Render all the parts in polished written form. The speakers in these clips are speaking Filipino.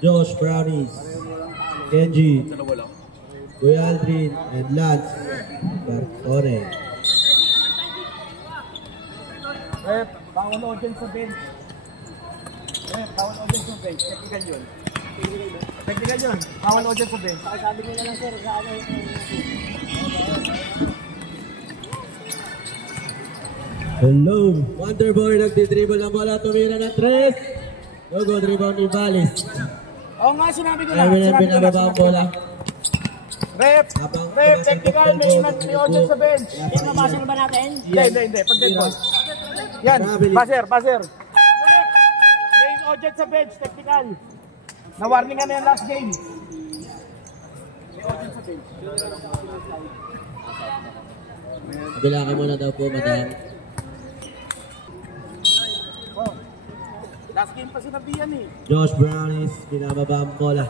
Josh Brownies, Kenji, Kuya Aldrin, and Lance Cartone. Bawal audience sa bench. Bawal audience sa bench. Technical yun. Technical yun. Bawal audience sa bench. Sabi nila lang sir, sa ano Hello! Wonderboy nagdi-dribble ng bola, tumira ng 3. Good rebound ni Valis. Oo nga, sinabi ko lang. Eminem pinababa ang bola. Rep, technical, may audience sa bench. Pinabasa ba natin? Hindi. Pag dead ball. Yan, passer. May audience sa bench, technical. Na-warning nga na yan last game. May audience sa bench. Bilangan mo na daw po, madam. Last game pa sinabihan eh. Josh Brownies, pinababa ang bola.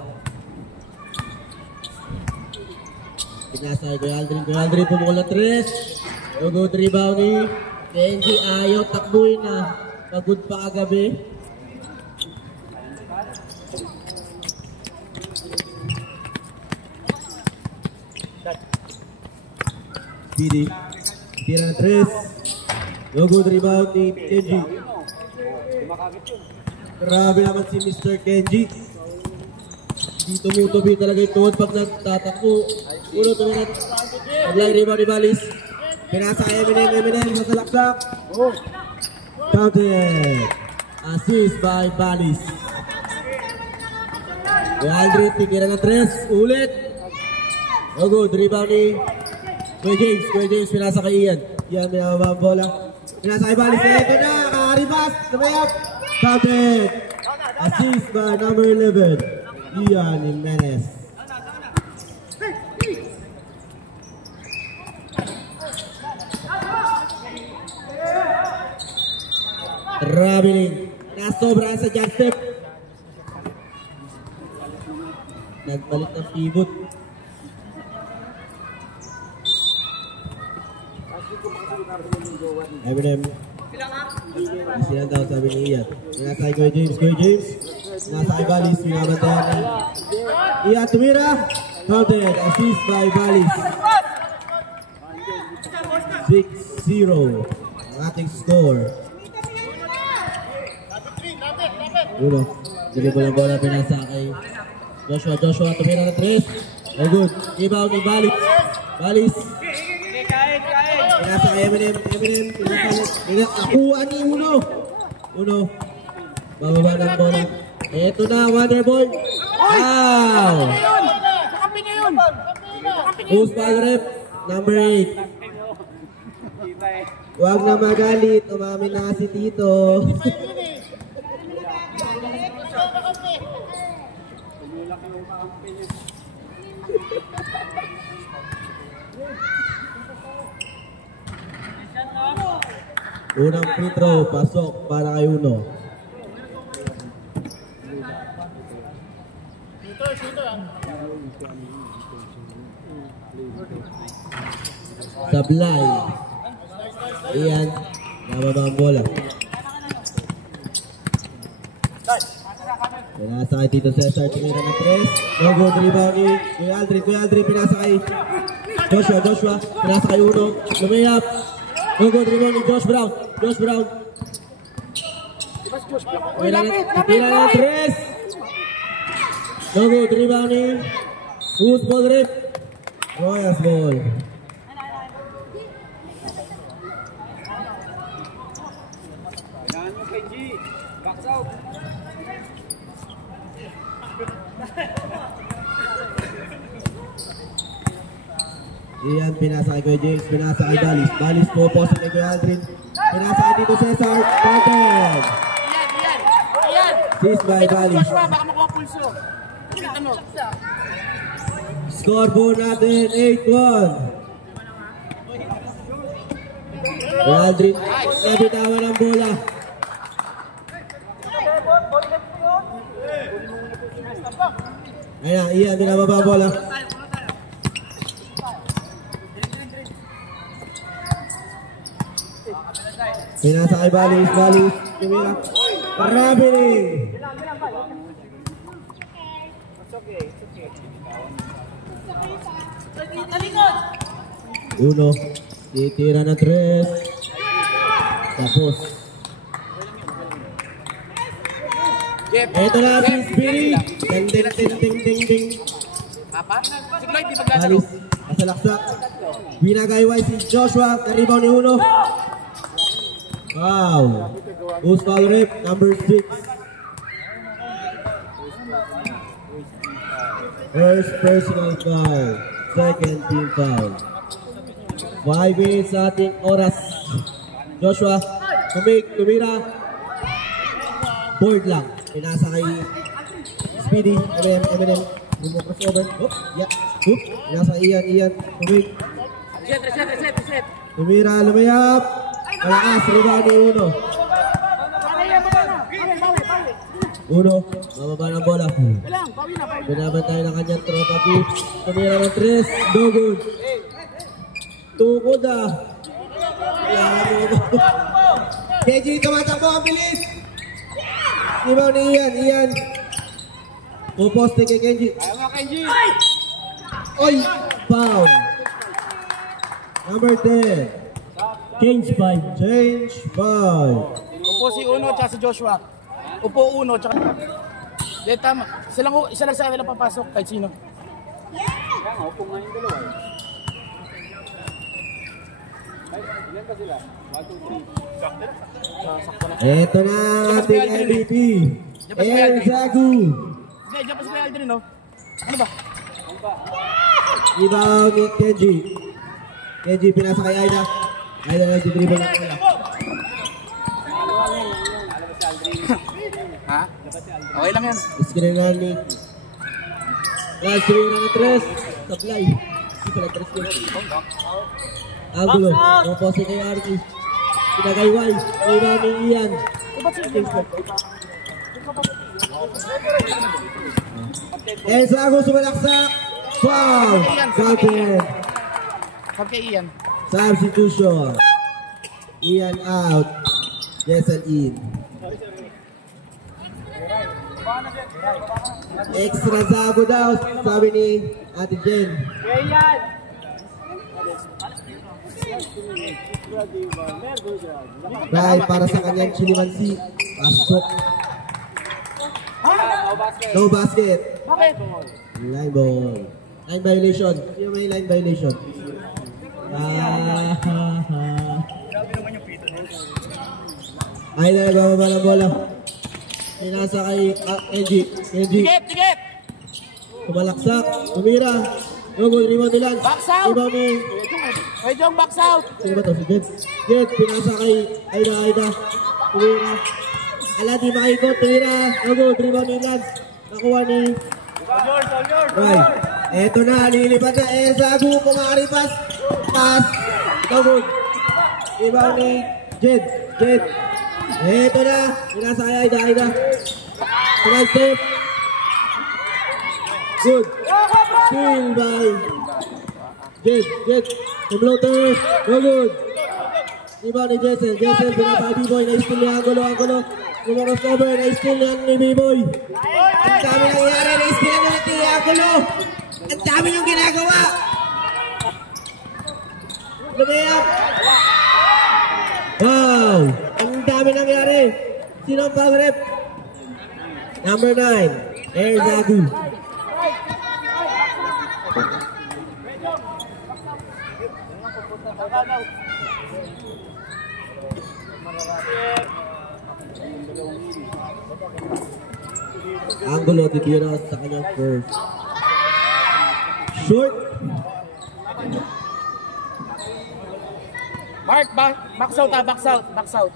Pinasay Kuya Aldrin pumukul na 3. Good rebound ni Kenji, ayaw, takbuhin na. Pagod pa kagabi. Speedy, tira na 3. Good rebound ni Kenji. Grabe naman si Mr. Kenji. Di tumutubi talaga yung tuhod pag nagtatakbo. Ulo tumira. Nag-line rebound ni Valis. Pinasa kay Eminem sa salaksak. Counted. Assist by Valis. Aldrin tingin na 3. Ulit. Good rebound ni Kuya James pinasa kay Ian. Ian binababa ang bola. Pinasa kay Valis. Ito na. Karibas. Namayap. Counted. Assist by number 11. Ian Jimenez. Traveling. Nasobra sa jump step. Nagbalik ng pivot. Eminem. Isilan daw sabi ni Ian. Pinasay Kuya James. Nasa kay Valis. Pinabantayan ni Ian tumira. Counted. Assist by Valis. 6-0 ang ating score. Uno. Dribble ang bola pinasa kay Joshua tumira ng 3. Good. Rebound ni Valis. Pinasa kay Eminem. Nakuha ni Uno. Bababa ng bola. Ito na, Wonderboy. Wow! Who's ball rep? Number 8. Huwag na magalit. Umamin na si Tito. Unang free throw, pasok para kay Uno. Sablay. Iyan, nababa ang bola. Pinasa kay Tito Cesar, tumira ng 3. Good rebound ni Kuya Aldrin, pinasa kay Joshua, pinasa kay Uno, lumayap. Good rebound ni Josh Brown. Tira ng 3. Good rebound ni who's ball rep? Royals ball. Iyan, pinasa kay Kuya James, pinasa kay Valis po sa kay Kuya Aldrin, pinasa kay Tito Cesar, counted. Assist by Valis. Score po natin 8-1. Kuya Aldrin, nabitawan ang bola. Ayan, Iyan, binababa ang bola. Pinasa kay Valis, tumira. Traveling. Uno. Titira ng 3. Tapos. Ito na si Spirit. Ding, ding, ding, ding, ding, ding. Alis. Kasalaksak. Binagayway si Joshua. Naribaw ni Uno. Wow. Who's foul rip? Number 6. First personal foul. Second team foul. 5 minutes sa ating oras. Joshua, tumira. Board lang. Pinasa kay Speedy. Eminem. Crossover. Oop. Yeah. Oop. Pinasa Ian. Reset. Tumira, lumayap. Malakas. Rebound ni Uno. Uno. Mababa ng bola. Binabantay ng kanyang tropa. Tumira ng 3. No good. Tukod ah. KG, tumatakbo ang bilis. Ibaw ni Ian. Puposte kay Kenji. Oy! Foul. Number 10. Change 5. Upo si Uno at si Joshua. Upo Uno at Di, tama. Isa lang sa kanila papasok kahit sino. Upo nga yung dalawa. Ito na ating MVP. El Zagu. Diyan pa si Kuya Aldrin, no? Ano ba? Ibaw ni Kenji. Kenji pinasa kay Aida. Aida na si dribble na pala. Ha? Okay lang yan. Screen na ni. Last screen na ng 3. Supply. Hindi pala 3 yun. Angulo. Puposte kay Archie. Pinagayway. Ibaw ni Ian. El Zagu sumalaksak. Foul. Counted. Kay Ian. Substitution. Ian out. Jessel in. Extra Zagu daw, sabi ni Ate Jen. Dahil para sa kanyang chilimansi. Pasok. No basket. Bakit? Line ball. Line violation. Sino may line violation? Ay na nagbababa ng bola. Pinasa kay Kenji. Tigit! Tumalaksak. Tumira. Logo, rebound nilang. Box out! Rebound ni... Hey, Jong, box out! Sino ba ito? Si Jet. Pinasa kay Aida. Tumira. Ala, di makaikot. Tumira. Logo, rebound ni Lance. Nakuha ni... Right. Eto na, nililipat na. Zagu, kumaripas. Pass. Logo. Rebound ni Jet. Eto na. Pinasa kay Aida. Tumal step. Good. Steal by Jet. Floater. No good. Iba ni Jessel. Pinapa B-Boy. Na-steal ni Angulo. Crossover. Na-steal ni B-Boy. Ang dami nangyari. Na-steal ni Angulo. Ang dami yung ginagawa. Lumayap. Wow. Ang dami nangyari. Sino ang foul rep? Number 9. El Zagu. Angulo titira sa kanyang first. Short. Mark, box out.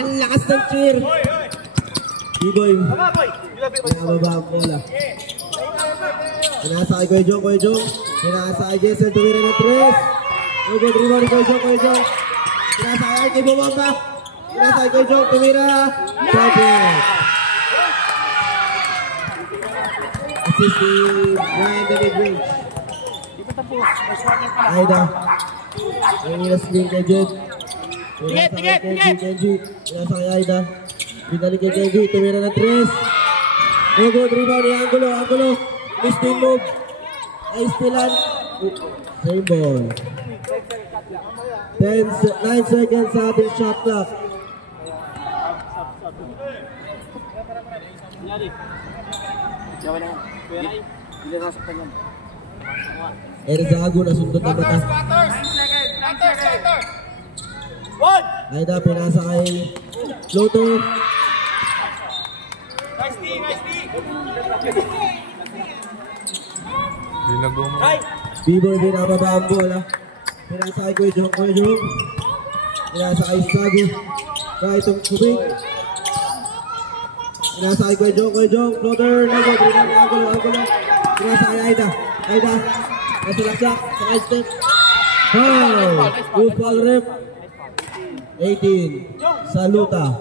Ang lakas ng cheer. B-Boy. Nakababa ang bola. Pinasa kay Kuya Jong. Pinasa kay Jessel. Tumira ng 3. Good rebound ni Kuya Jong. Pinasa kay Archie Bumamba. Pinasa kay Kuya Jong. Tumira. Project. Assist ni Brian the mid-range. Aida. Yung nila screen kay Jet. Tikit. Kenji. Pinasa kay Aida. Binalik kay Kenji. Tumira ng 3. No good. Rebound ni Angulo. Misting move. Ay stilan. Same ball. 9 seconds sa ating shot clock. Erzago na sundot na mata. 9 seconds. Aida pinasa kay Loto. Nice D. B-boy binababa ang bola. Pinasa kay Kuya Jong. Pinasa kay Sago. Kaya itong kubig. Pinasa kay Kuya Jong. Floater. Angulo. Pinasa kay Aida. Nasa laksak. Sa kay step. Foul. Good foul ref. 18. Saluta.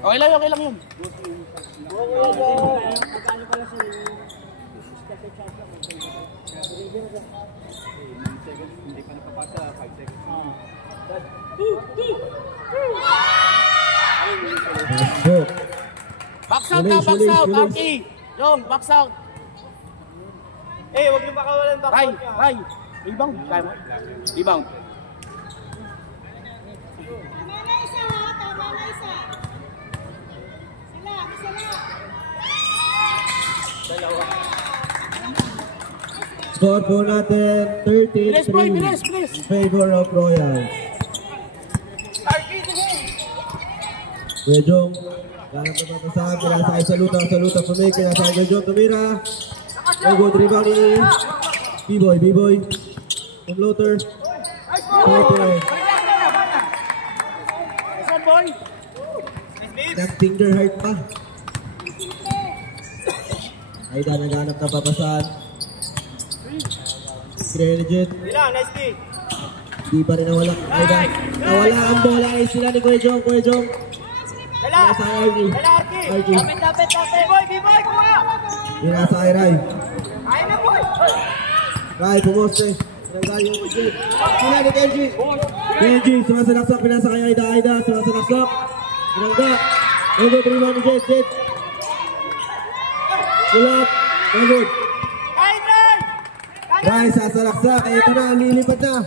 Okay lang yun. Box out, Arky. Jong, box out. Huwag niyo pakawalan box out niya. Ray. Rebound. Kaya mo? Rebound. Tama na isa. Sila. Score po natin 13-3 Bilis. in favor of Royals. Kuya Jong, ganang pagpapasahan, pinasa kay Saluta pumig, pinasa kay Kuya Jong, tumira. No good rebound ni B-boy. Floater. Perfect. Nag-finger heart pa. Aida naghanap na papasahan. Grenade. Nice D. Di pa rin nawala. Aida. Nawala ang bola ay sila ni Kuya Jong. Dala! Pinasa kay Arky. Arky. Lapit. B-boy, kuha! Pinasa kay Rai. Kaya na, boy! Rai, pumoste. Pinagdali yung Jed. Sila ni Kenji, sumasalaksak. Pinasa kay Aida. Sumasalaksak. Pinagda. Nagod rebound ni Jed. Kulap. Nagod. Rai, sasalaksak. Ito na, lilipat na.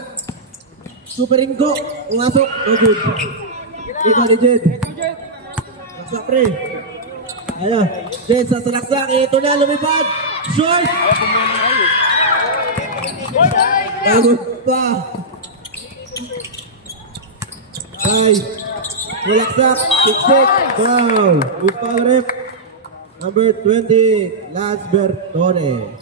Super Ingo. Umasok. Nagod. Ikaw ni Jed. Laksak pre. Ayan. Jed, sasalaksak. Ito na, lumipad. Short. Nagod pa. Rai. Mulaksak. Siksik. Foul. Foul ref. Number 20. Lance Bertone.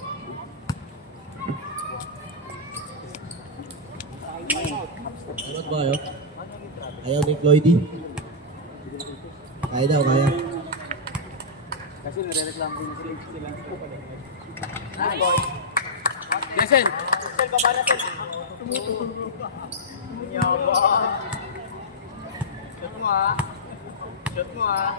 Ano ba yun? Ayaw ni Cloydy. Kaya daw, kaya. Kasi nare-reklamo din sila. Jason. Baba na, Sel. Shoot mo, ha.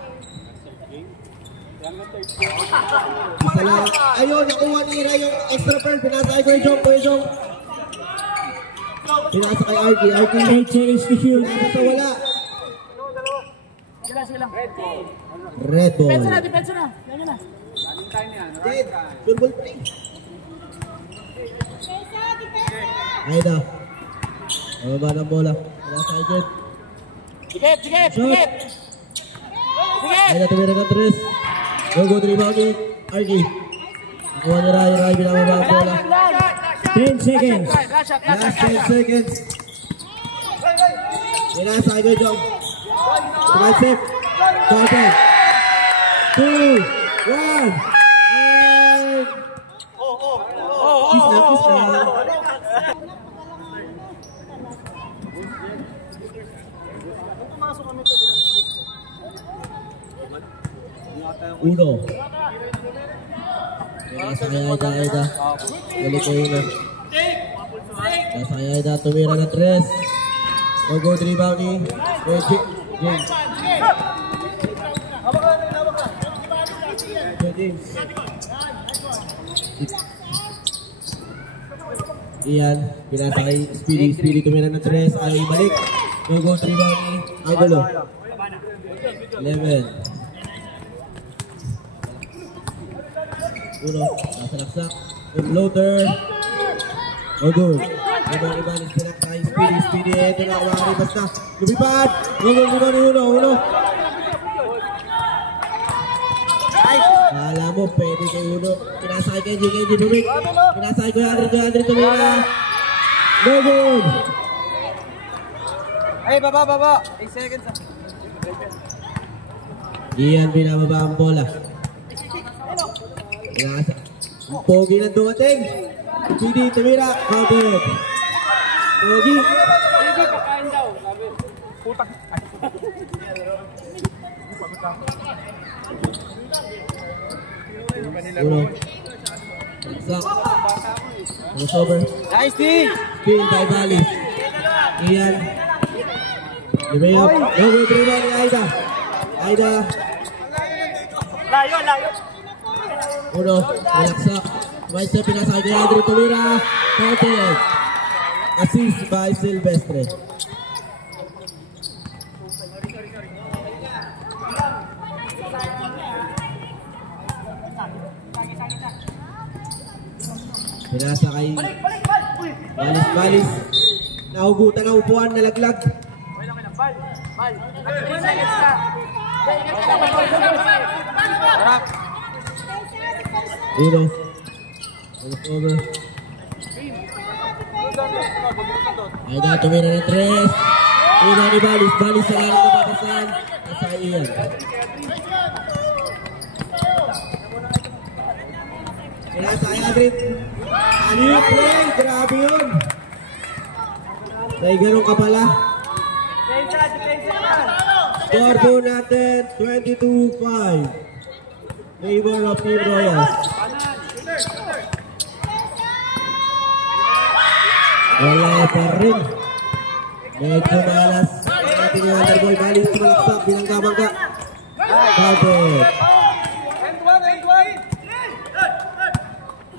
Isa lang. Ayun, nakuha ni Ira yung extra pearl. Pinasa kay Kuya Jong. Pinasa kay Arky. Pinasa sa wala. Sila. Red ball. Depensa na. Yan na. Jed, good ball play. Aida. Mababa ng bola. Pinasa kay Jed. Tikit. Aida tumira ng 3. Good rebound ni Arky. Nakuha ni Rai. Binababa ang bola. 10 seconds. Last 10 seconds. Pinasa kay Kuya Jong. Tumalsip. 2, 1. And... Kiss na. Uno. Nasa kay Aida. Galit ko yun. Nasa kay Aida. Tumira ng 3. Good rebound ni James. James. Iyan, pinasa kay Speedy. Speedy tumira ng 3. Ayaw ibalik. Go, 3 ball ni Angulo. 11. Uno, nasa laksak. Floater. Oh, good. Ibang Ibanez pinakta kay Speedy. Speedy, ito na, makaribas na. Lumipad. Go, ni Uno. Kala mo, pwede kay Uno. Pinasa kay Kenji bumik. Pinasa kay Kuya Andre tumira. No good. Ay, baba. 8 seconds. Iyan binababa ang bola. Pinasa. Ang pogi na dumating. Speedy tumira. Counted. Pogi. Kakain daw. Putang. Uno. Sak. Crossover. Nice, D! Spin by Valis. Iyan. Lumayop. No good rebound ni Aida. Layo. Uno. Malaksak. Maestro pinasa kay Adri tumira. Counted. Assist by Silvestre. Pinasa kay Balis. Nahugutan ang upuan, nalaglag. Bal. 3 seconds ka. Harap. Uno. Over. Aida tumira ng 3. Iba ni Balis. Balis sa kanan na papasan. At sa Ian. Pinasa kay Adrit. Ano yung play? Grabe yun. May ganun ka pala. Score po natin 22-5. Favor of Team Royals. Wala pa rin. Medyo malas. Natin yung Wonderboy. Balis tumalaksak. Binangga-bangga. Counted.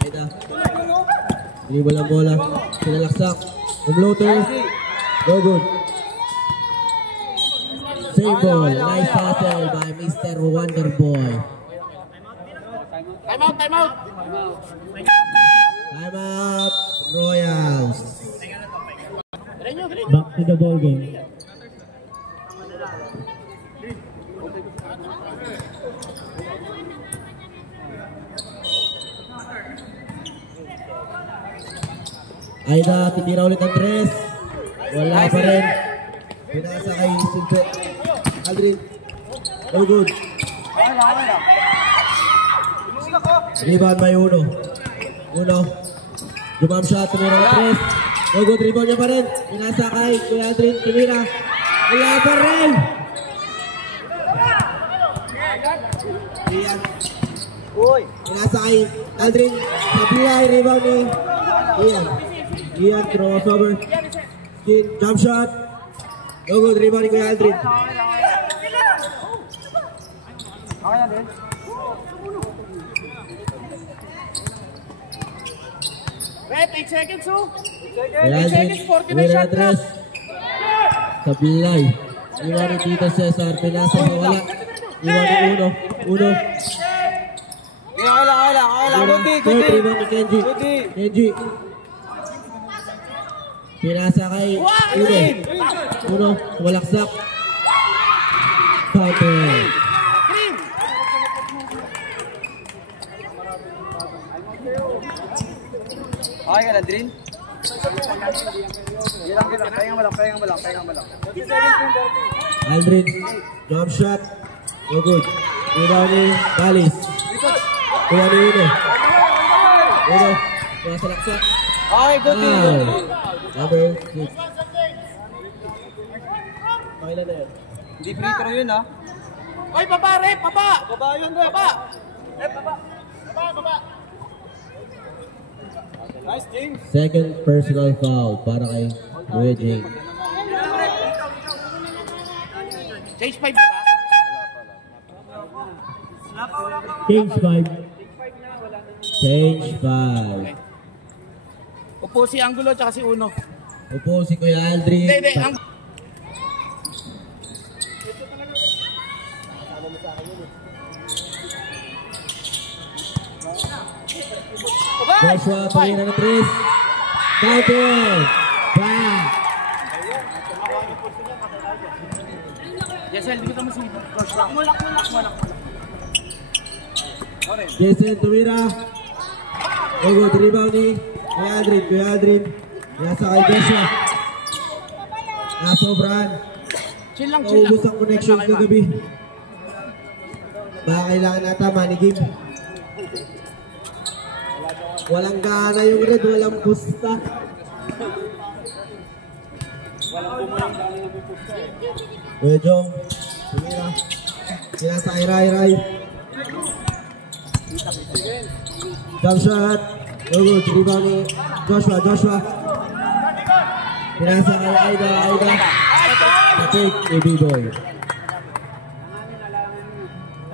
Aida. Inibol ang bola. Pinalaksak. Umloter. Go good. Save ball. Nice hustle by Mr. Wonderboy. Time out. Time out. Royals. Back to the ball game. Aida, titira ulit ang 3. Wala pa rin. Pinasa kay Silve. Aldrin. Oh good. Rebound by Uno. Jumam shot, tumira ng 3. Oh good, rebound niya pa rin. Pinasa kay Kuya Aldrin, tumira. Wala pa rin. Iyan. Pinasa kay Aldrin. Sabihay, rebound ni Ian, crossover. Skin, jump shot. No good, rebound ni Kuya Aldrin. Wait, 8 seconds, oh. Kuya Aldrin, tumira ng 3. Sablay. Iwan ni Tito Cesar. Pinasa mo, wala. Iwan ni Uno. Good, rebound ni Kenji. Pinasa kay Uno. Tumalaksak. Counter. Okay ka na, Drin? Kaya nga malang. Aldrin, jump shot. No good. Iwan ni Balis. Kuha ni Uno. Tumalaksak. Okay, good deal. Number 6. Pakailan na yun. Hindi free throw yun, ha? Oy, baba, rep, baba. Baba yun, Rep. Baba. Nice, James. Second personal foul para kay Kuya Jane. Change 5 ba? Change 5. Change 5. Upo si Angulo tsaka si Uno. Upo si Kuya Aldrin. Hindi. Joshua, tumira ng 3. Counter. Back. Yesel, dito mo si Joshua. Mulak. Jason tumira. Good rebound ni Kuya Aldrin. Nasa kay Joshua. Nasobrahan. Chill lang. Naubos ang connection kagabi. Baka kailangan nata manigib. Walang gana yung red, walang pusta. Kuya Jong, tumira. Sinasa kay Rai. Jump shot. Good, rebound ni Joshua. Sinasa kay Aida. Take, baby boy.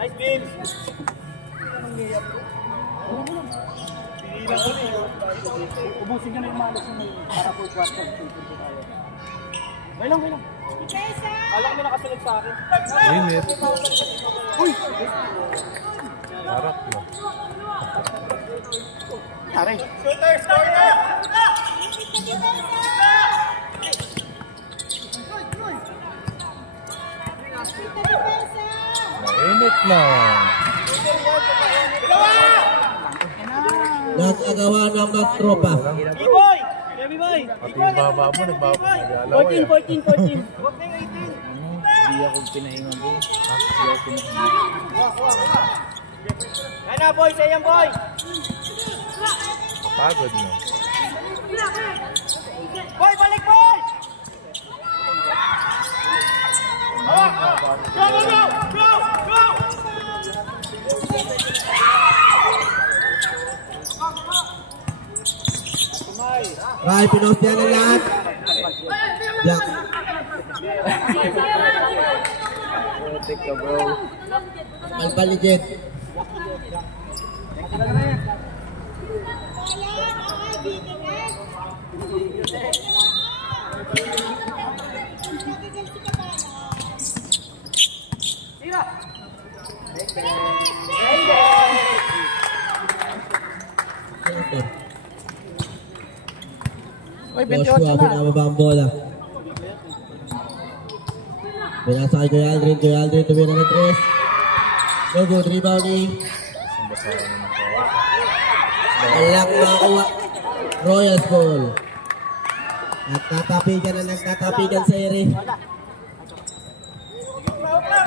Nice games. Ubusin ka na yung malas na may para po quarter. Kailang. Alam mo nakasunod sa akin. Init. Uy! Harap mo. Aray. Init na. Nag-agawa ng magtropa. B-boy! B-boy! Pati yung baba mo, nagalaw 14. Hindi ako pinahingan ko. Yan na, boy! Sayang, boy! Pagod mo. Boy, balik, boy! Go! Rai, pinost yan ang lahat. Jack. Take ka, bro. Malpaligid. Joshua, pinababa ang bola. Pinasa kay Kuya Aldrin, tumira ng 3. Good rebound ni walang makuha. Royals ball. Nagtatapigan sa ere.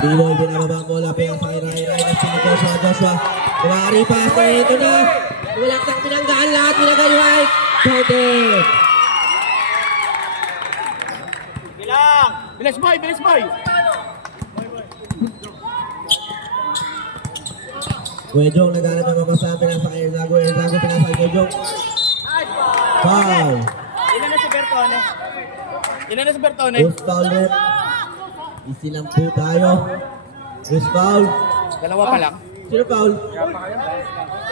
Biloy, pinababa ang bola. Pinasa kay Rai. Joshua. Kumari pa sa ito na. Walang sang pinanggaan lahat. Pinagay right. Counter. Bilis, boy! Kuya Jong, naghanap ng mapasa. Pinasa kay Erzago, pinasa kay Kuya Jong. Foul. Ilan na si Bertone? Who's foul rep? Easy lang po tayo. Who's foul? Dalawa pa lang. Sino foul?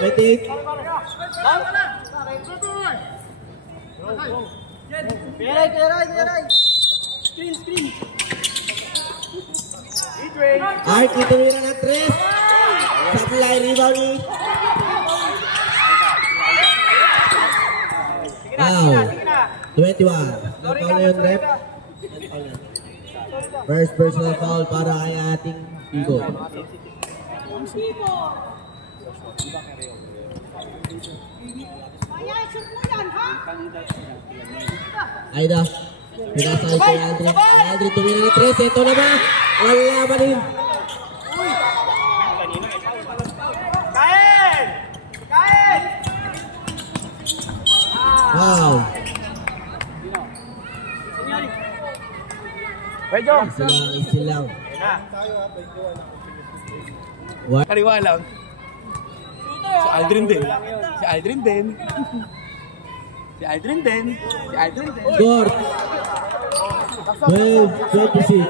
28. Kiray! Screen! Art, itumira na 3. Supply, rebound ni. Wow. 21. Foul na yun, rep. First personal foul para kay ating Pico. Aida. Pinasa kay Aldrin. Aldrin tumira na 3. Ito na ba? Wala ba din? Kain! Wow. Pwede. Isa lang. Kariwa lang. Si Aldrin din. Score. 12-26.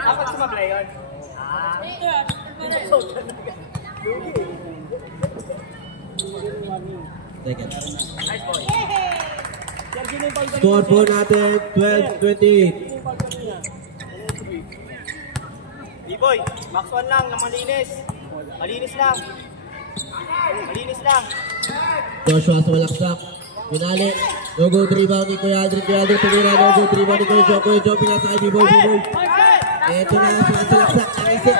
Dapat sumablay yun. Second. Yay! Score po natin, 12-28. B-boy, max 1 lang na malinis. Malinis lang. Malinis lang. Joshua sa walaksak. Pinali. No good rebound ni Kuya Aldrin. Kuya Aldrin tumira. No good rebound ni Kuya Joe. Kuya Joe pinasa kay B-boy. B-boy. Ito na sa laksak. Naisip.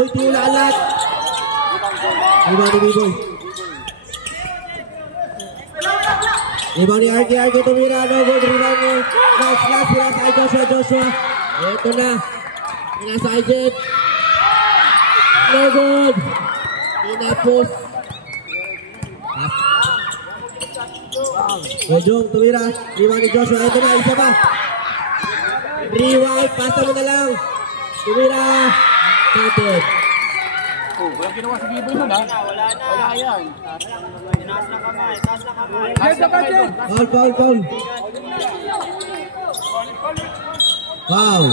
Uy, tula lahat. Rebound ni B-boy. Rebound ni RK. RK tumira. No good rebound ni last pinasa kay Joshua. Joshua. Ito na. Pinasa kay Jet. No good. Tinapos. Wejong, tumira. Rebound ni Joshua. Ito na, isa pa. Rewind, pasa mo na lang. Tumira. Counted. Walang ginawa si B-boy nun ha? Wala na. Wala yan. Taas na kamay. Taas na kamay. Taas na kamay doon. Foul. Foul.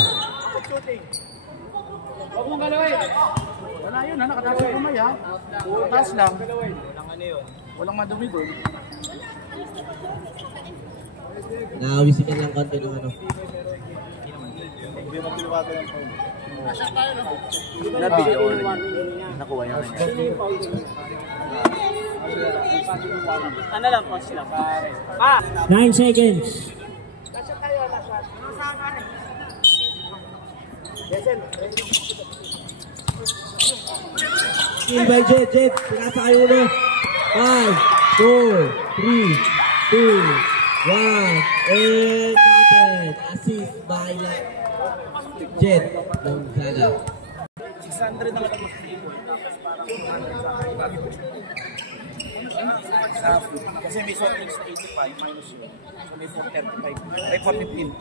Huwag mong galawin. Wala yun ha. Nakataas yung kamay ha. Taas lang. Walang madumi doon. Nakawisikan lang konti ng ano. Na-video nakuha niya na niya. Ano lang, post lang. Pa! 9 seconds. Kill by Jet. Pinasa kayo ulo. 5, 4, 3, 2, 1. And counted. Assist by Jet. Gonzaga. 600 naman ang kasi may soft drinks na 85 minus yun. So may 435. Ay 415.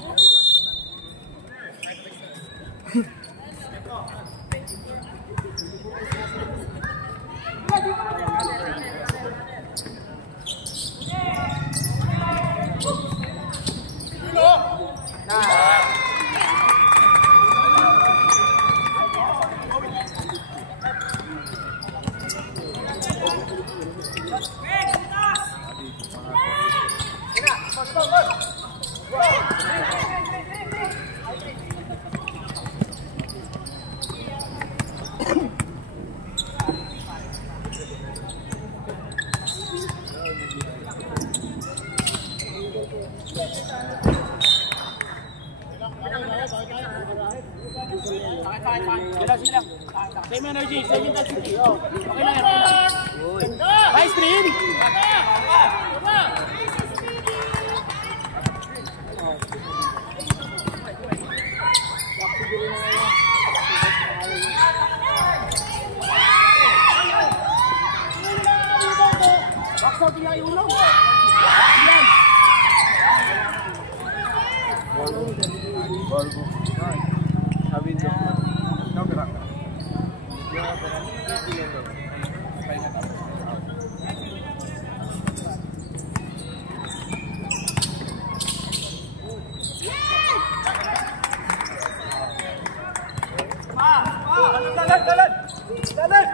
Sila. Same energy, same intensity. Oh, okay lang yan. Nice stream! Box out niya yung ulo. Yan. Sabi nyo. Dalan!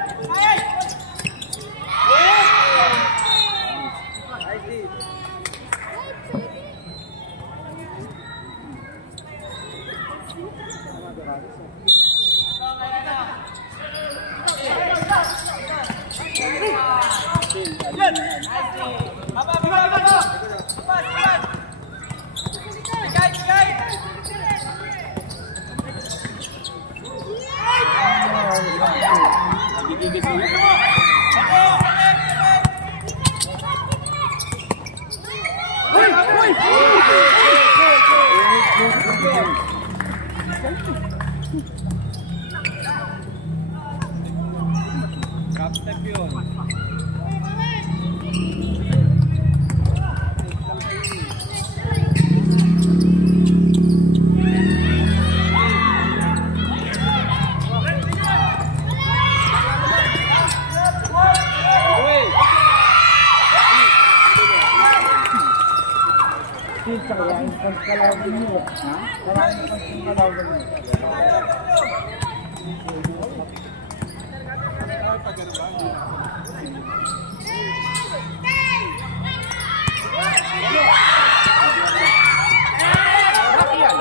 Rocky yan.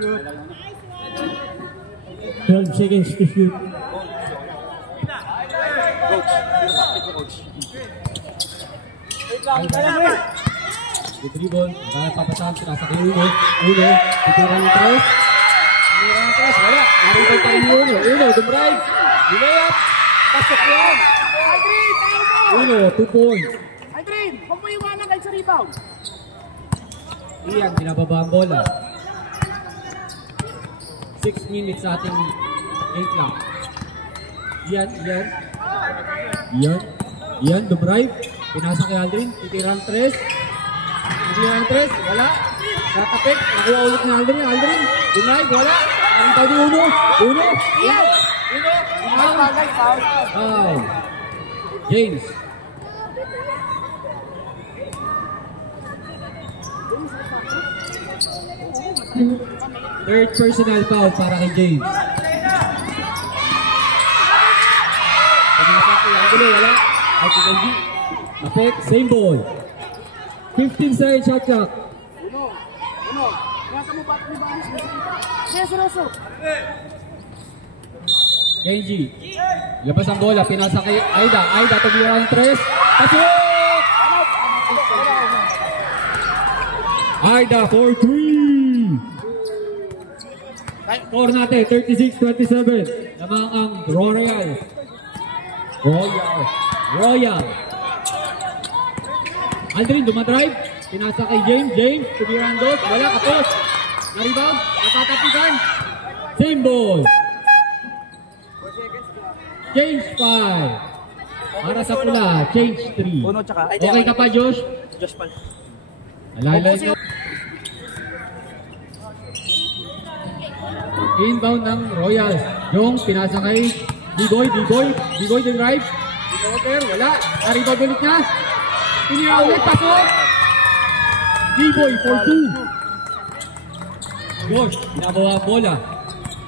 Shoot. 12 seconds to shoot. Dribble, nakapapasang nasa kay Uno. Uno, titira ng tres. Titira ng tres, wala. Narito pa rin Uno. Uno, dumrive. Layup. Pasok yan. Uno, 2 points. Aldrin, huwag mo iwanan kahit sa rebound. Iyan, binababa ang bola. 6 minutes sa ating game clock. Iyan, dumrive. Pinasa kay Aldrin, titira ng tres. Titira ng tres, wala. Tatapik, nakuha ulit ni Aldrin. Aldrin, dumrive, wala. Ang tawag ni Uno. Uno, Iyan! Uno. Foul. James. Third personal foul para kay James. Pagkakasap ko yung gulo, wala. Out to Benji. Mapek, same ball. 15 second shot clock. Uno. Kaya mo ba't may balis mo? Reso. Kenji. Labas ang bola, pinasa kay Aida. Aida, tumira ng tres. Pasok! Aida for 3. Score natin, 36-27. Lamang ang Royal. Aldrin, dumadrive. Pinasa kay James. James, tumira ng dos. Wala, kapos. Na-rebound, natatapikan. Same ball. Change 5. Para sa pula, change 3. Uno tsaka. Okay ka pa, Josh? Josh Pal. Alalay nyo. Inbound ng Royals. Jones, pinasa kay B-Boy din drive. B-Boy, wala. Na-rebound ulit niya. Pinira ulit, pasok. B-Boy for 2. Josh, pinabawa ang bola.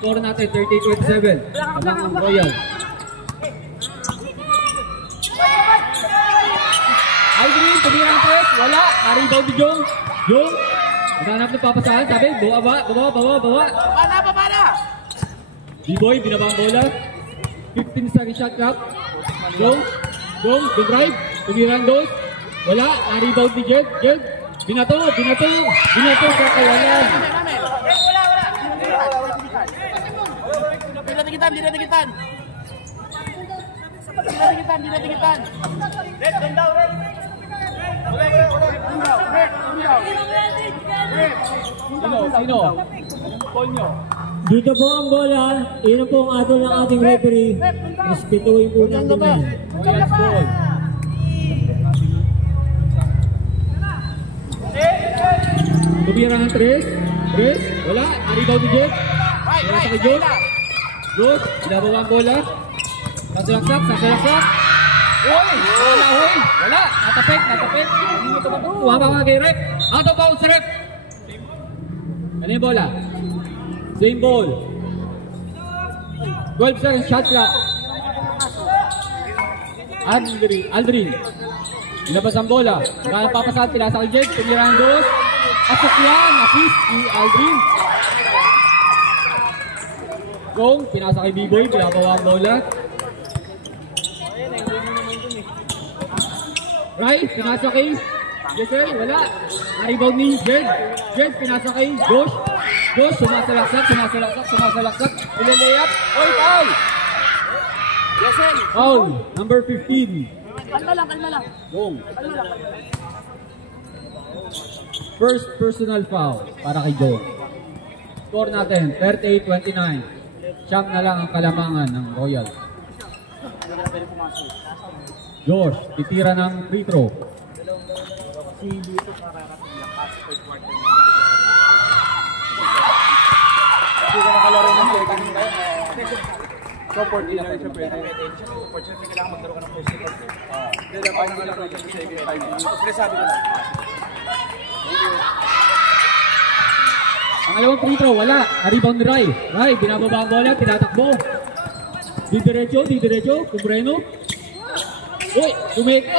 Score natin, 38-27. Lamang ang Royals. Aldrin, tumira ang press, wala. Na-rebound ni Jong. Naghanap ng papasahan, sabi, bawa. Para! B-Boy, binaba ang bola. 15 second shot clock. Jong, the drive. Tumira ang dos. Wala, na-rebound ni Jed. Binato sa kawalan. Dinatikitan. Sino? Dito po ang bola. Iyon po ang ato ng ating referee. Respetuhin po natin yan. Royals ball. Tumira ng tres. Wala, na-rebound ni Jed. Pinasa kay Josh. Josh, binabawa ang bola. Sasalaksak. Wala. Natapik. Wama kay rep. Out of bounds, rep. Ano yung bola? Same ball. 12 seconds shot clock. Aldrin. Ilabas ang bola. Kaya papasahan, pinasa kay Jed. Tumira ang dos. Asok yan. Assist si Aldrin. Gong, pinasa kay B-Boy. Pinabawa ang bola. Right, pinasa kay Jessel, wala. Na-rebound ni Jed. Pinasa kay Josh. Sumasalaksak. Layup. Oy, foul! Yesel. Foul, number 15. Kalma lang. Gong. First personal foul para kay Josh. Score natin, 38-29. Siyam na lang ang kalamangan ng Royal. Josh, titira ng free throw. si dito para katiyak kasi third quarter. Hindi ka nakalaro ng second time. So, 14 lang siya pwede. Fortunately, kailangan maglaro ka ng first second. Hindi na pa nakalaro ng second time. Kasi sabi ko na. Ang alawang free throw, wala. Rebound ni Rai. Rai, binababa ang bola, tinatakbo. Di diretso, Kumbreno. Uy, kumeke.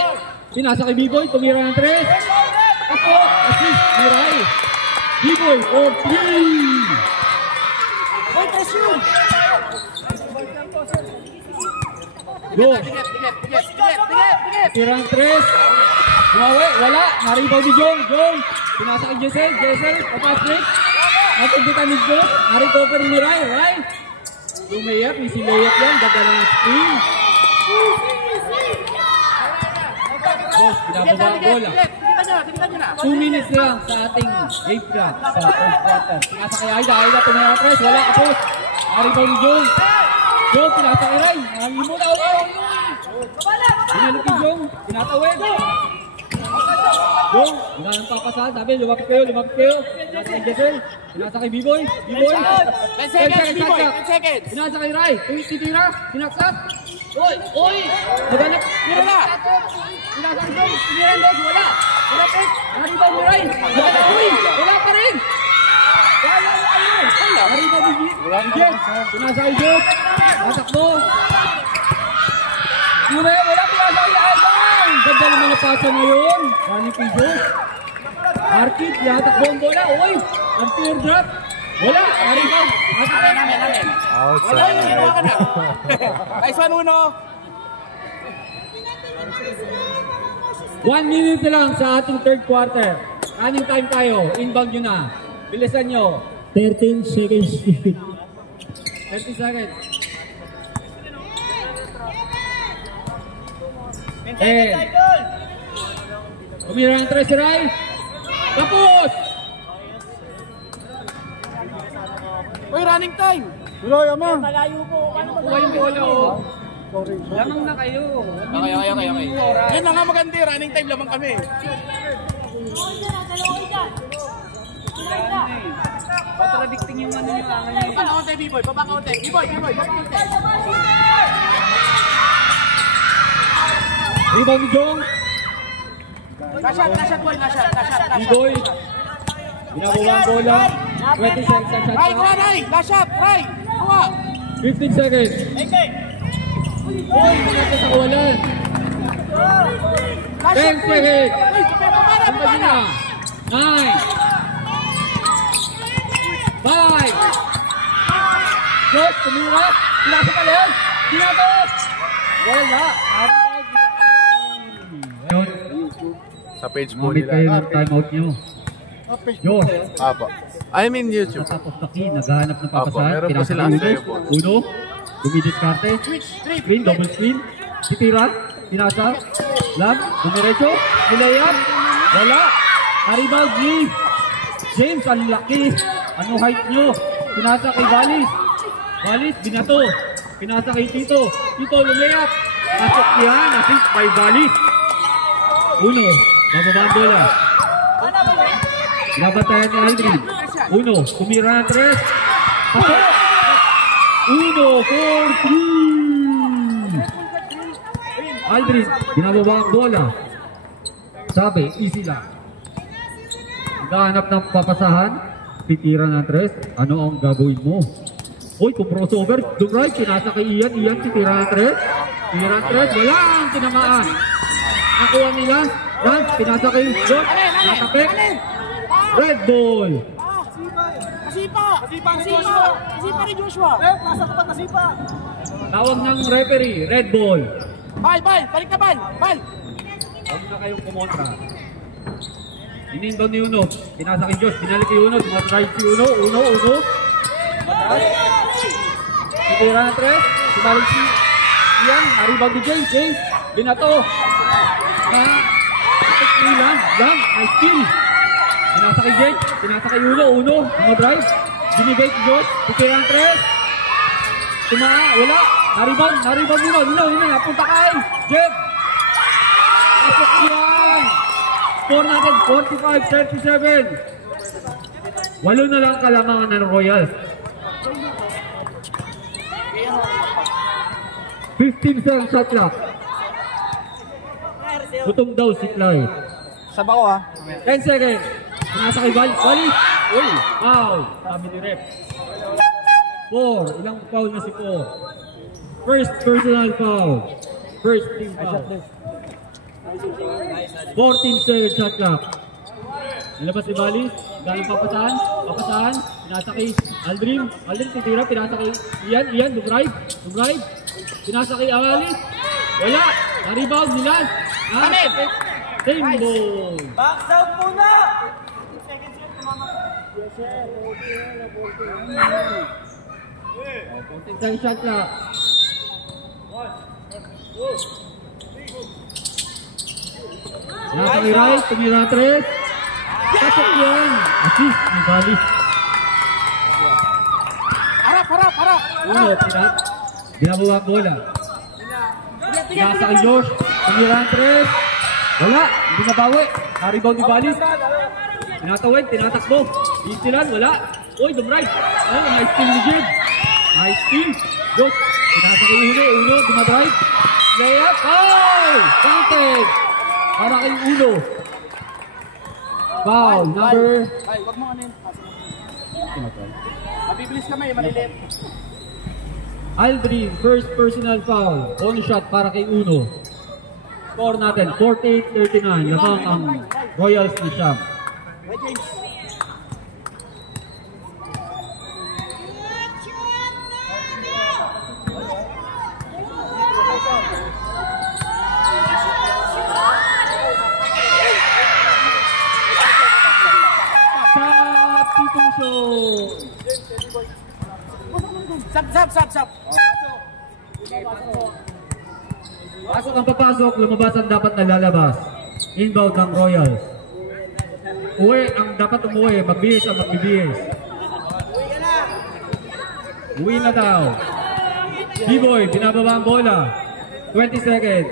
Pinasa kay B-Boy, tumira ng 3. Ako, assist ni Rai. B-Boy for 3. Hoy, press yun! Go. Tiget! Tira ng 3. Bumawi, wala. Naribaw ni Jong. Pinasa kay Jessel, papasrik. Natigbitan ni Jong. Nari-cover ni Rai. Lumayap, easy layup yan. Gagala ng screen. Boss, binababa ang bola. 2 minutes lang sa ating game clock sa first quarter. Pinasa kay Aida, tumira ng 3. Wala, kapos. Naribaw ni Jong. Pinasa kay Rai. Nangimo na ulit. Binalik ni Jong. Pinatawid. Jong, wala nang papasahan. Sabi, lumapit kayo. Pinasa kay Jessel. Pinasa kay B-Boy. 10 seconds, B-Boy. 10 seconds. Pinasa kay Rai. Titira. Pinaksak. Oy! Naganap. Tira na. Pinasa kay Jong. Tinira ang dos. Wala. Pinapit. Naribaw ni Rai. Naganap. Uy! Wala pa rin. Naribaw ni Jess. Pinasa kay Jess. Natakbo. Wala. Pinasa kay Alban. Ganda ng mga pasa ngayon. Running kay Jess. Arkit, yatakbo ang bola. Uy! Ang teardrop. Wala. Naribaw. Namin. Wala yun. Ginawa ka na. Nice one, Uno. 1 minute lang sa ating third quarter. Running time tayo. Inbound nyo na. Bilisan nyo. 13 seconds. 30 seconds. 10. Tumira ng 3 si Rai. Tapos! Uy, running time. Kuha yung bola o. Lamang na kayo. Okay. Yan na nga maganda. Running time lamang kami. Contradicting yung ano yung angan nyo. Baba kaunti, B-Boy. Baba kaunti. Rebound ni Jong. Nashot, boy. Nashot. B-Boy. Binababa ang bola. 20 seconds ang shot Rai, clock. Nashot. Rai. Kuha. 15 seconds. Uy, pinasa sa kawalan. 10 seconds. Ang basin na. 9. 5. Shot, tumira. Pinasa ka lang. Tinatos. Wala. Sa page po Mumit kayo nila. ng timeout nyo. Diyos. Apo. I mean YouTube. Natapos na ki, naghahanap ng papasahan. meron po Pinasa sila ng sa'yo po. Uno. Dumidiskarte. Screen, double screen. Titira. Pinasa. Lam. Dumiretso. Nilayap. Wala. Naribaw G. James, ang laki. Ano height nyo? Pinasa kay Valis. Valis, binato. Pinasa kay Tito. Tito, lumayap. Pasok yan. Assist by Valis. Uno. Bababa ang bola. Nabatayan ni Aldrin. Uno. Tumira ng 3. Pasok. Uno. 4-3. Aldrin. Binababa ang bola. Sabi, easy lang. Naghahanap ng papasahan. Titira ng 3. Ano ang gagawin mo? Uy, kung crossover. Dumray. Pinasa kay Ian. Ian, titira ng 3. Titira ng 3. Wala ang tinamaan. Nakuha nila. Rans, pinasa kay John. Nakapek. Red ball. Kasipa ni Joshua. Nasa tapat kasipa. Tawag ng referee. Red ball. Bal. Balik na bal. Huwag na kayong kumontra. Inindown ni Uno. Pinasa kay Josh. Pinalik kay Uno. Tumatry si Uno. Uno. Matras. Titira ng 3. Sumalik si Ian. Naribag ni James. Binato. Lang. Nice kill. Pinasa kay Jake. Pinasa kay Uno. Drive. Binibay si Josh. Titira ng 3. Wala. Naribag Nino. Napunta kay Jake. Pasok yan. Score natin, 45-37. 8 na lang kalamangan ng Royals. 15 seconds shot clock. Gutom daw si Clyde. Saba ko ha. 10 seconds. Nasa kay Valis. Valis! Uy! Foul! Sabi ni Rep. 4. Ilang foul na si 4? First personal foul. First team foul. 14 seconds shot clock. Nilabas si Valis. Galing papasahan. Papasahan. Pinasa kay Aldrin. Aldrin titira. Pinasa kay Ian. Ian. Dumrive. Dumrive. Pinasa kay Valis. Wala. Na-rebound nila. Same ball. Box out muna! Isang shot clock. Nasa kay right. Tumira 3. Pasok yan. Assist ni Valis. Harap! Uno. Binabawa ang bola. Nasa kay Josh. Tumira 3. Wala, hindi nabawi. Na-rebound ni Valis. Tinatawid, tinatakbo. Istilan, wala. Uy, dumrive. Oh, nice steal ni Jed. Nice steal. Josh, pinasa kay Uno, dumadrive. Layup. Oh! Counted. Para kay Uno. Foul, number... Ay, wag mo ano yun. Mabibilis kami, maliliit. Aldrin, first personal foul. On shot para kay Uno. Score natin, 48-39. Lamang ang Royals na siyam. Substitution! Sap! Pasok ang papasok, lumabas ang dapat na lalabas. Inbound ng Royals. Uwi ang dapat umuwi, magbihis ang magbibihis. Uwi na daw. B-Boy, binababa ang bola. 20 seconds.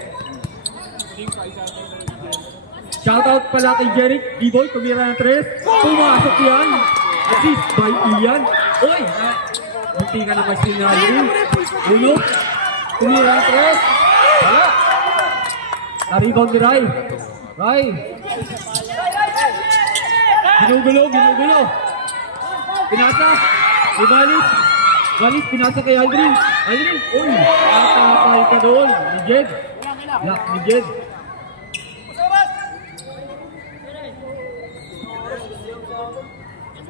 Shoutout pala kay Jeric. B-Boy, tumira ng 3. Pumasok yan. Assist by Ian. Uy! Munti ka naman sinali. Uno. Tumira ng 3. Wala. Na-rebound ni Rai. Rai. Ginugulo. Pinasa. Si Valis. Valis, pinasa kay Aldrin. Aldrin. Uy. Nakatapay ka doon. Ni Jed. Lock ni Jed.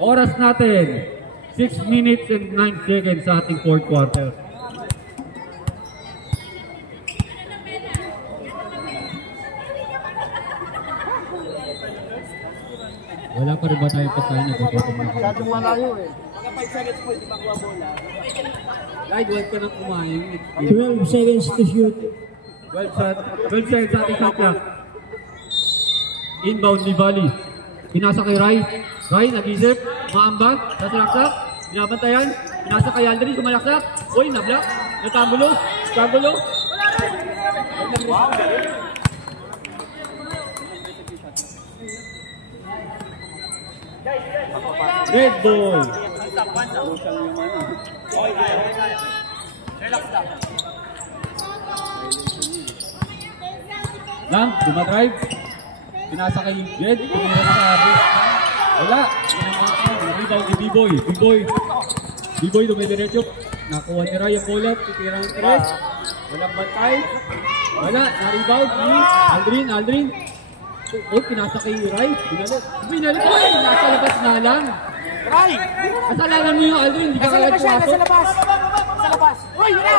Oras natin. 6 minutes and 9 seconds sa ating fourth quarter. Wala pa rin ba tayong pagkain na gugutom na? Masyado mo tayo eh. Mga 5 seconds po, hindi makuha bola. Kahit huwag ka nang kumain. 12 seconds to shoot. 12 seconds sa ating shot clock. Inbound ni Valis. Pinasa kay Rai. Rai, nag-isip. Maambag. Nasalaksak. Binabantayan. Pinasa kay Aldrin. Sumalaksak. Uy, nablock. Natambulo. Tambulo. Red ball. Lang, dumadrive. Pinasa kay Jed. Tumira sa base. Wala. Rebound ni B-Boy. B-Boy dumidiretso. Nakuha ni Ray ang bola. Titira ng 3. Walang bantay. Wala. Na-rebound ni Aldrin. Oh, pinasa kay Ray. Binalit. Uy, nasa labas na lang. Ray! Kasalanan mo yung Aldrin. Hindi ka kaya pumasok. Sa labas! Uy, yun na!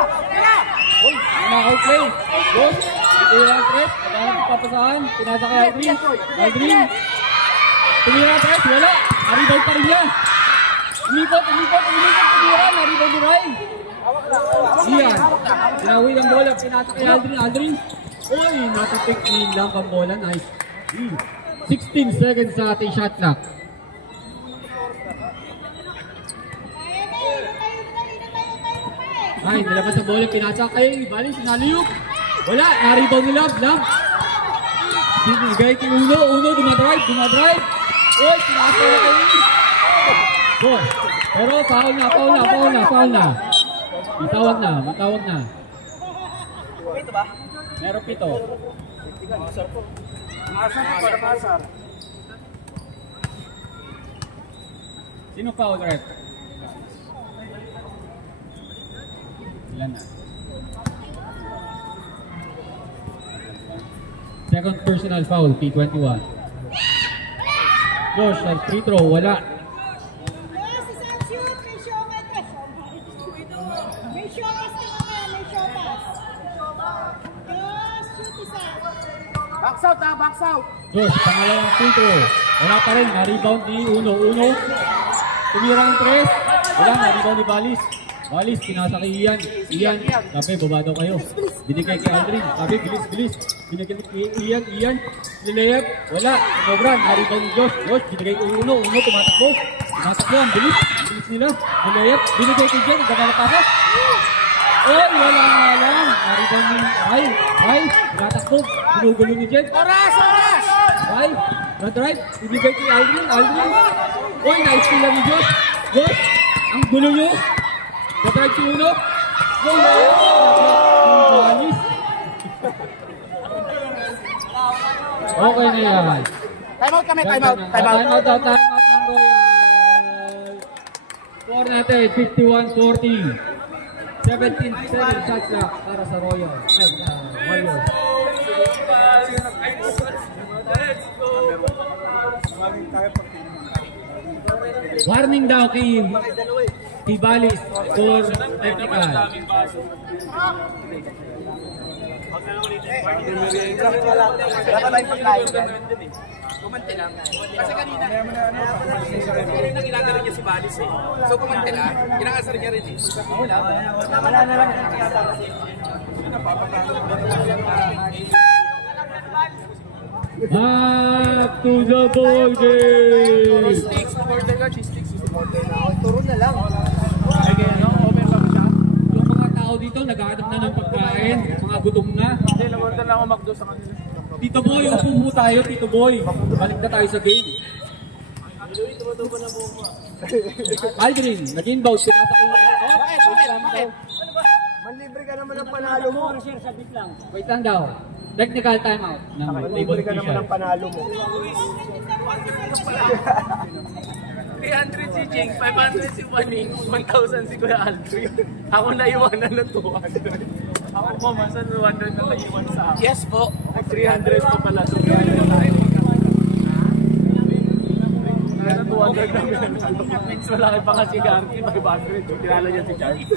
Uy, na-outplay. Dos. Titira ng 3. Naghanap papasahan. Pinasa kay Aldrin. Tumira 3. Wala. Na-rebound pa rin yan. Umikot. Tumira. Na-rebound ni Ray. Iyan. Sinawi ng bola. Pinasa kay Aldrin. Uy, natapik lang ang bola. Nice. 16 seconds sa ating shot clock. Ay, nilabas ang bola. Pinasa kay Valis. Naliyok. Wala. Na-rebound ni Love. Sinigay kay Uno. Uno, dumadrive. Uy, sinasa na kayo. Go. Pero foul na. Matawag na. Meron pito. Masar. Sino foul, Red? Ilan na? Second personal foul, P21. Josh, free throw, wala. Yes, isang shoot. May showman ka. May showpas ka nga. May showpas. Yes, shoot isa. Box out. Josh, pangalawang free throw. Wala pa rin, na-rebound ni Uno. Tumira ng 3. Wala, na-rebound ni Balis, pinasa kay Ian. Sabi, baba daw kayo. Binigay kay Aldrin. Sabi, bilis. Binigay kay Ian. Nilayap. Wala. Sobran. Na-rebound ni Josh. Binigay kay Uno. Tumatakbo. Ang bilis nila. Nilayap. Binigay kay Jen. Gagalapasa. Oy, wala nga lang. Na-rebound ni Ay. Tumatakbo. Ginugulo ni Jen. Oras! Ay. Na-drive. Binigay kay Aldrin. Oy, nice sila ni Josh. Ang gulo nyo. Na-drive si Uno. Balis. Okay na yan. Time out kami. Time out ang Royal. Score natin, 51-40. 17-7 shots na para sa Royal. Warriors. Warning daw kay Balis for technical. Dapat tayong pagkain yan. Kumante lang. Kasi kanina ginagawa niya si Balis eh. So kumante lang. Kinakasar niya rin eh. Wala na lang. Back to the ball game. Turo na lang. Yung mga tao dito naghahanap na ng pagkain, mga gutom na. Hindi, nag-order lang ako McDo sa kanila. Tito Boy, upo po tayo, Tito Boy. Balik na tayo sa game. Aldrin, nag-inbound, pinasa kayo. Bakit? Manlibre ka naman ng panalo mo. Wait lang daw. Technical timeout ng table Manlibre ka naman official. ng panalo mo. 300 si Jing, 500 si Waning, 1,000 si Kuya Aldrin. Ako naiwanan ng 200. Ako po, masa 200 na naiwan sa akin. Yes po. 300 pa pala. So, kaya na 200 na pinanalo. Means malaki pa kasi si Arky, 500. Kilala niya si Charles.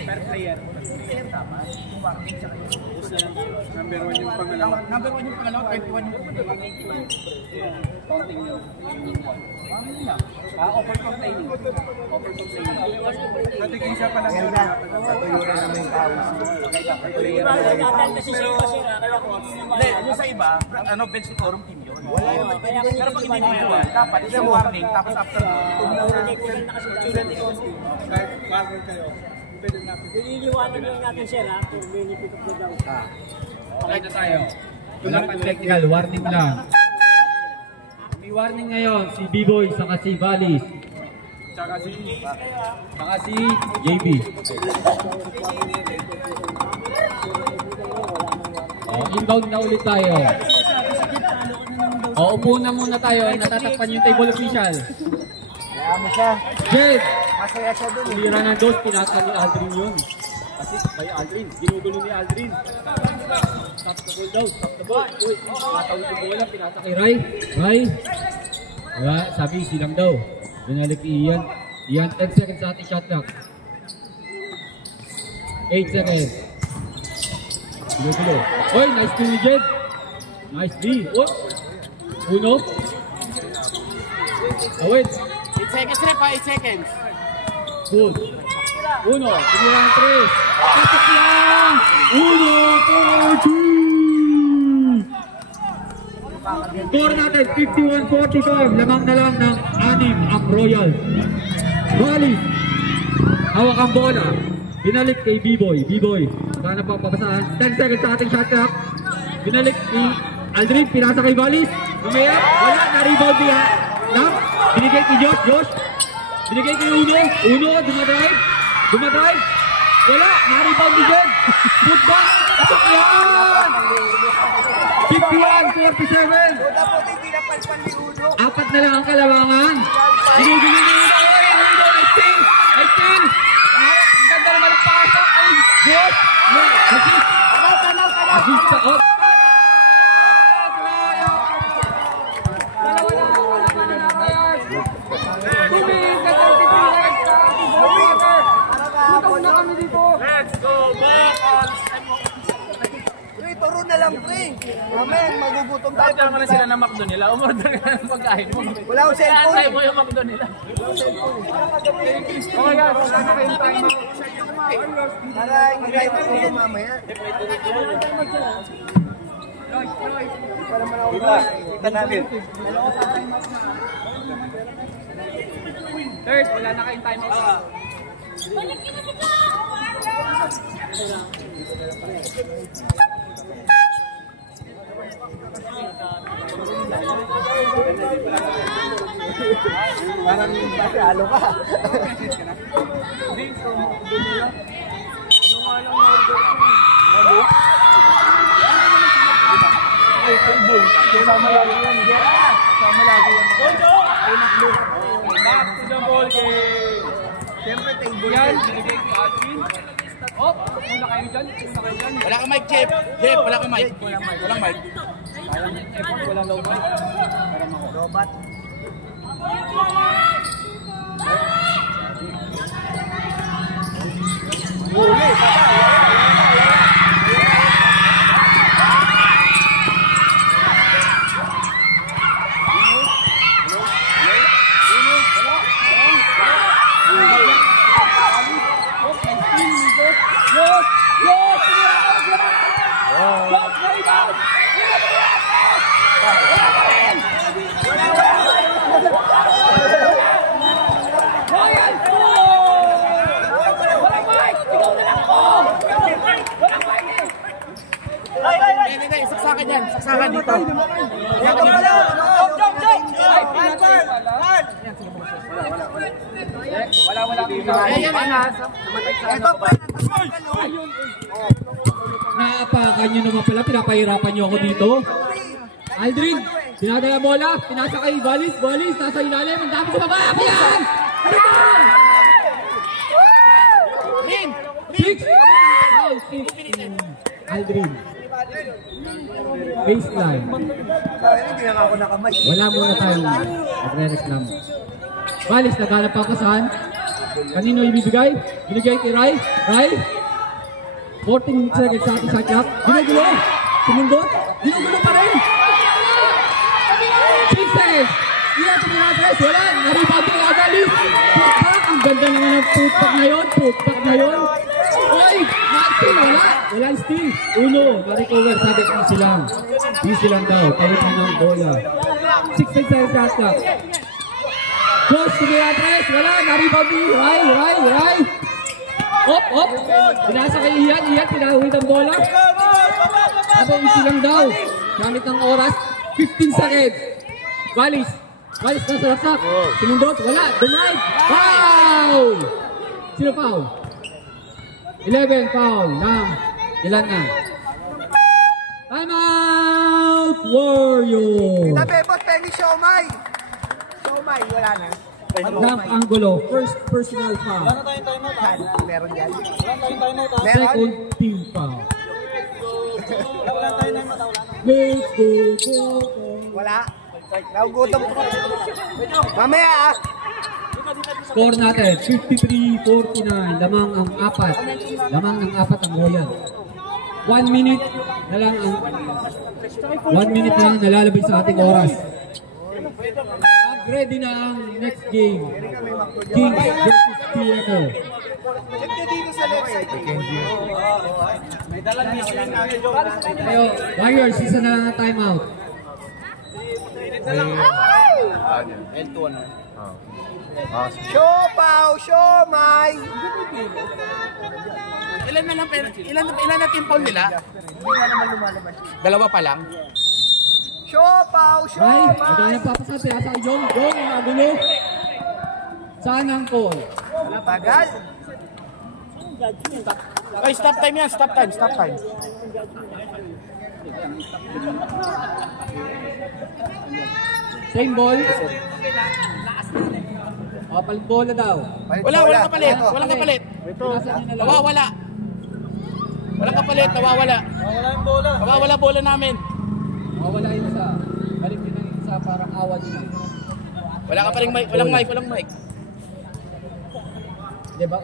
Per player. Number 1 yung pangalawa. Number 1 yung pangalawa, 21 yung pangalawa. Counting niyo. Offer complaining. Offer complaining. Natiging siya pa lang. Natuyuran naman yung tao. Hindi, yung sa iba, ano, bench ni Corum team yun. Pero pag hindi mo yun, dapat isang warning, tapos after Nililiwanag lang natin sir ha, kung benefit of the doubt. Okay na tayo. Wala pang technical, warning lang. May warning ngayon, si B-Boy, saka si Balis. Saka si JB. Inbound na ulit tayo. Upo na muna tayo, natatakpan yung table official. Kaya mo siya. Jed! Masaya siya dun. Tumira ng dos, pinasa ni Aldrin yun. Kasi by Aldrin, ginugulo ni Aldrin. Stop the ball daw, stop the ball. Uy, matawid yung bola, pinasa kay Rai. Rai! Diba? Sabi, silang daw. Binalik ni Ian. Ian, 10 seconds sa ating shot clock. 8 seconds. Ginugulo. Uy, nice to you, Jed. Nice D. Oh! Uno. Wait. 8 seconds na pa, 8 seconds. Good. Uno. Tumira ng 3. Pasok lang. Uno. 4-2. Score natin, 51-45. Lamang na lang ng 6 ang Royal. Balis. Hawak ang bola. Binalik kay B-Boy. B-Boy. Sana pa papasahan. 10 seconds sa ating shot clock. Binalik ni Aldrin, pinasa kay Valis. Lumaya, wala, na-rebound niya. Lam, binigay kay Josh, Josh. Binigay kay Uno, dumadrive. Wala, na-rebound ni Jen. Putback, atak yan! 51-47. Apat na lang ang kalawangan. Sinugulo niya yun. I think. Ang ganda naman ang pasa kay Josh. Assist sa out. Let's go back! Turo na lang, pre. Amen, magugutom tayo. Order mo na sila ng McDo nila. Umorder ka ng pagkain mo. Wala akong cellphone. Tayo mo yung McDo nila. Oh my God, wala na kayong time. Maray, magay mo ko mamaya. Para manawala. Kita natin. Third, wala na kayong time out. Parang pasalo ka. Sama lagi yan. Sama lagi yan. Back to the ball game. Siyempre, table Yan, binigay kay Alvin. Oh, muna kayo dyan. Wala kang mic, Jeff. Jeff, wala kang mic. Walang mic. Walang low mic. Robot. Saksakan yan. Saksakan dito. Wala. Ayan, nasa. Naapakan nyo naman pala, pinapahirapan nyo ako dito. Aldrin, dinadala bola, pinasa kay Valis, nasa ilalim, ang dami sa baba, yan! Ano ba? 6! Foul, 6. Aldrin. Baseline. Hindi na ako nakamay. Wala muna tayong nagre-reklamo. Valis, naghanap pa saan? Kanino ibibigay? Binigay kay Rai. 14 seconds sa ating shot clock. Ginugulo. Sumundot. Ginugulo pa rin. 6 seconds. Iyan sa mga tres. Wala. Naribad yung Agalis. Putback. Ang ganda naman ng putback na yun. Oy! Na-steal. Wala steal. Uno. Na-recover. Sabi ko silang. Easy lang daw. Pawit mo ng bola. 6 seconds sa shot clock. Close to the address. Wala. Naribad yung Rai. Op. Pinasa kay Ian. Pinahawid ang bola. Aba, easy lang daw. Gamit ng oras. 15 seconds. Valis nasa laksak. Sinundot. Wala. Denied. Foul! Sino foul? 11 foul. Ilan na? Time out! Warrior! Nabebot tayo ni Siomay, wala na. Dunk Angulo. First personal foul. Meron yan. Second team foul. Let's go. Wala. Naugutom ko. Mamaya ah. Score natin, 53-49. Lamang ang apat ang Royal. 1 minute na lang nalalabay sa ating oras. Ready na ang next game. Kings versus TFO. Ayo, Warriors, isa na lang ang timeout. Siomay! Ilan na team foul nila? Dalawa pa lang. Ray, magkaya papasat. Kaya sa Jong, magulo. Saan ang call? Okay, stop time yan. Stop time. Same ball. O, palit bola daw. Walang kapalit. Nawawala. Walang kapalit, nawawala. Nawawala bola namin. Wala yung isa. Balik din ang isa parang awa din. Wala ka pa rin mic, walang mic. Diba?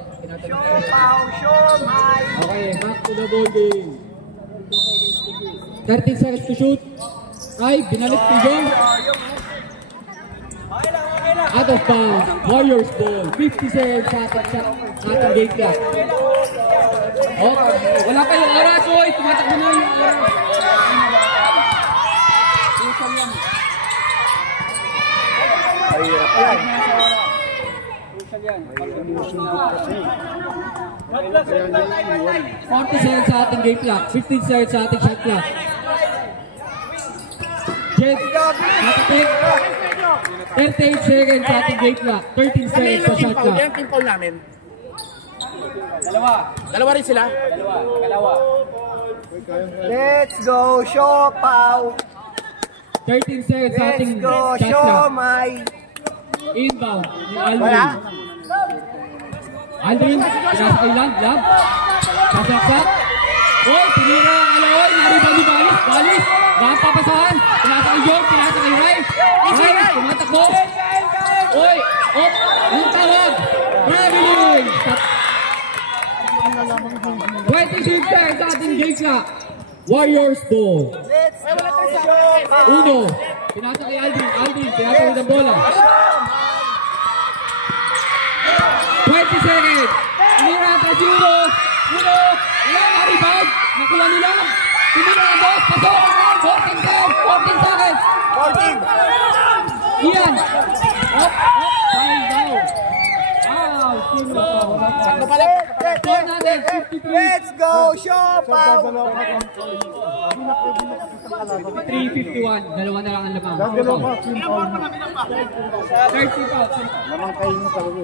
Okay, back to the ball game. 30 seconds to shoot. Ay, binalik ni Jong. Out of bounds. Warriors ball. 50 seconds sa ating game clock. Oh, wala pa yung oras. Oy, tumatakbo na yung oras. Mahirap yan. 40 seconds sa ating game clock. 15 seconds sa ating shot clock. Jet, nakatik. 38 seconds sa ating game clock. 13 seconds sa shot clock. Yan team foul namin. Dalawa rin sila? Dalawa. Let's go, Siopaw! 13 seconds sa ating Let's go, shot clock. Siomay! Inbound ni Aldrin. Aldrin, pinasa kay Lamb. Sasaksak. Oh, pinira ang alaway. Nariban ni Balis. Lamb papasahan. Pinasa kay Jong. Pinasa kay Ray. Ray, tumatakbo. Oy, ang tawag. Traveling. 26 seconds sa ating game clock. Warriors ball. Uno. Pinasa kay Aldrin. Pinasa kay ng bola. 20 seconds. Pinira ang Casino. Ilang rebound. Nakuha nila. Pinira ang boss. Pasok. 14 seconds. 14. Ian. Up. Down. Sakto pala. Let's go, Siopaw! 3:51. Dalawa na lang ang lamang. 30 fouls.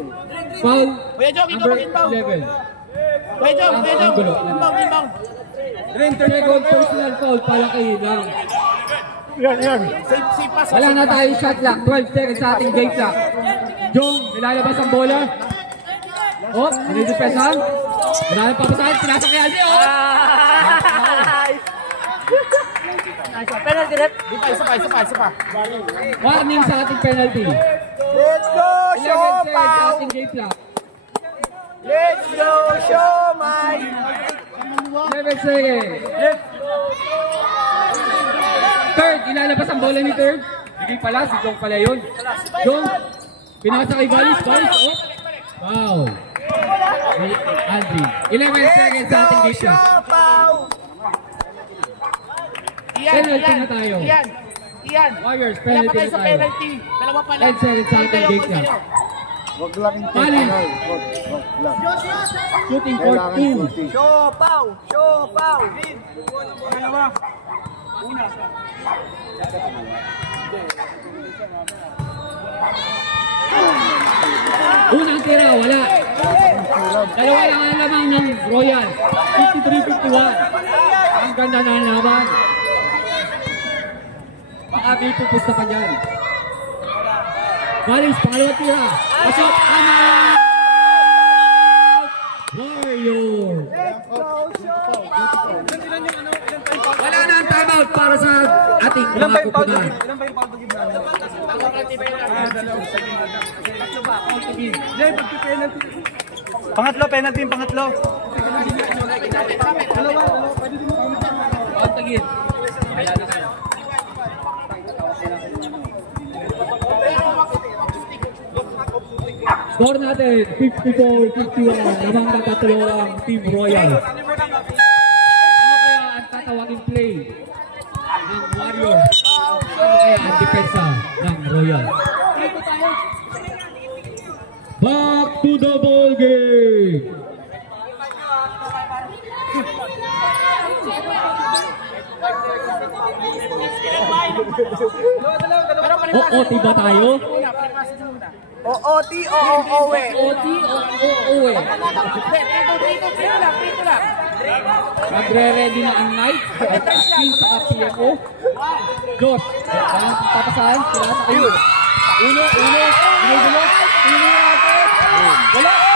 Foul. Kuya Jong, ikaw Number mag-inbound. 11. Kuya Jong. Inbound. Second personal foul para kay Lang. Safe pass. Wala na tayo shot clock. 12 seconds sa ating game clock. Jong, nilalabas ang bola. Oh, nilidepesan. Wala pa pasahan. Pinasa kay Aldi. Penalty rep. Isa pa. Warning sa ating penalty. Let's go, 11 seconds sa Siopaw! ating game clock. Let's go, Siomay! 11 seconds. Third, ilalabas ang bola ni Third. Hindi pala, si Jong pala yun. Jong, pinasa kay Galis. Oh. Wow. Aldrin. 11 seconds sa ating game clock. Siopaw! Penalty na tayo. Iyan. Warriors, Wala pa penalty tayo na sa tayo. penalty. Dalawa pa lang. 10 seconds sa ating game clock. Mali. Shooting for 2. Siopaw! Unang tira, wala. Dalawa lang ang lamang ng Royal. 53-51. Ang ganda na laban. Baka may pupusta pa dyan. Balis, pangalawang tira. Pasok, aman! Warriors! Wala na ang timeout para sa ating mga kupunan. Pangatlo, penalty. Pagtagin. Score natin, 54-51. Namang natatalo ang Team Royal. Ano kaya ang tatawagin play ng Warriors? Ano kaya ang depensa ng Royal? Back to the ball game! OT ba tayo? OOT o OOE? OT o OOE? Magre-ready na ang Knight at Skin sa PFO. Josh, saan papasahan? Sila sa kayo. Uno, natin. Wala.